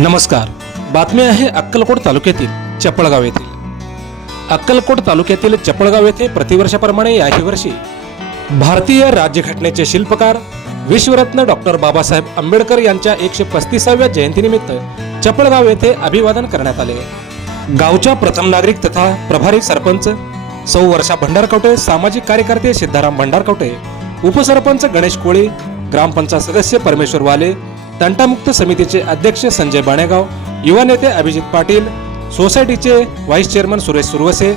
नमस्कार. बातमी आहे अक्कलकोट तालुक्यातील चपळगाव येथील. अक्कलकोट तालुक्यातील चपळगाव येथे प्रतिवर्षाप्रमाणे याही वर्षी भारतीय राज्यघटनेचे शिल्पकार विश्वरत्न डॉक्टर बाबासाहेब आंबेडकर यांच्या 135व्या जयंतीनिमित्त चपळगाव येथे अभिवादन करण्यात आले. गावच्या प्रथम नागरिक तथा प्रभारी सरपंच सौ वर्षा भंडारकवटे, सामाजिक कार्यकर्ते सिद्धाराम भंडारकवटे, उपसरपंच गणेश कोळी, ग्रामपंचायत सदस्य परमेश्वर वाले, तंटामुक्त समितीचे अध्यक्ष संजय बाणेगाव, युवा नेते अभिजित पाटील, सोसायटीचे व्हाईस चेअरमन सुरेश सुरवसे,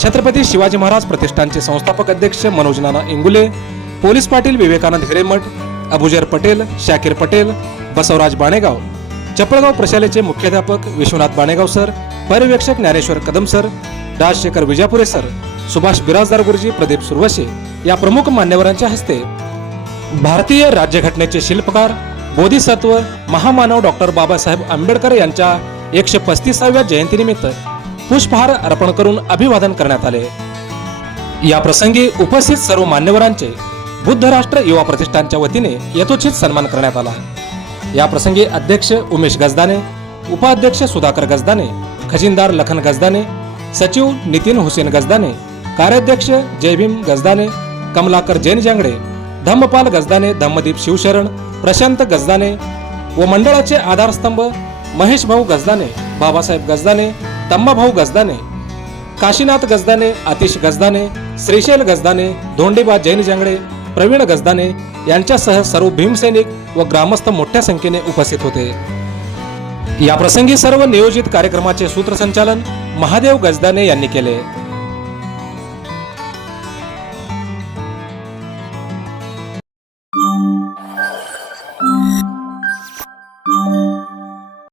छत्रपती शिवाजी महाराज प्रतिष्ठानचे संस्थापक अध्यक्ष मनोज नाना इंगुले, पोलीस पाटील विवेकानंद हिरेमठ, अबुजर पटेल, शाकीर पटेल, बसवराज बाणेगाव, चपळगाव प्रशालेचे मुख्याध्यापक विश्वनाथ बाणेगाव सर, पर्यवेक्षक ज्ञानेश्वर कदम सर, राजशेखर विजापुरे सर, सुभाष बिराजदार गुरुजी, प्रदीप सुरवसे या प्रमुख मान्यवरांच्या हस्ते भारतीय राज्यघटनेचे शिल्पकार बोधिसत्व महामानव डॉक्टर बाबासाहेब आंबेडकर यांच्या 135व्या जयंतीनिमित्त पुष्पहार अर्पण करून अभिवादन करण्यात आले. या प्रसंगी उपस्थित सर्व मान्यवरांचे बुद्ध राष्ट्र युवा प्रतिष्ठानच्या वतीने यथोचित सन्मान करण्यात आला. या प्रसंगी अध्यक्ष उमेश गजदाने, उपाध्यक्ष सुधाकर गजदाने, खजिनदार लखन गजदाने, सचिव नितीन हुसेन गजदाने, कार्याध्यक्ष जयभीम गजदाने, कमलाकर जैन जांगडे, धम्मपाल गजदाने, धम्मदीप शिवशरण, प्रशांत गजदाने व मंडळाचे आधारस्तंभ महेश भाऊ गजदाने, बाबासाहेब गजदाने, तम्माभाऊ गजदाने, काशीनाथ गजदाने, आतिश गजदाने, श्रीशैल गजदाने, धोंडीबा जैन जांगडे, प्रवीण गजदाने यांच्यासह सर्व भीमसैनिक व ग्रामस्थ मोठ्या संख्येने उपस्थित होते. या प्रसंगी सर्व नियोजित कार्यक्रमाचे सूत्रसंचालन महादेव गजदाने यांनी केले.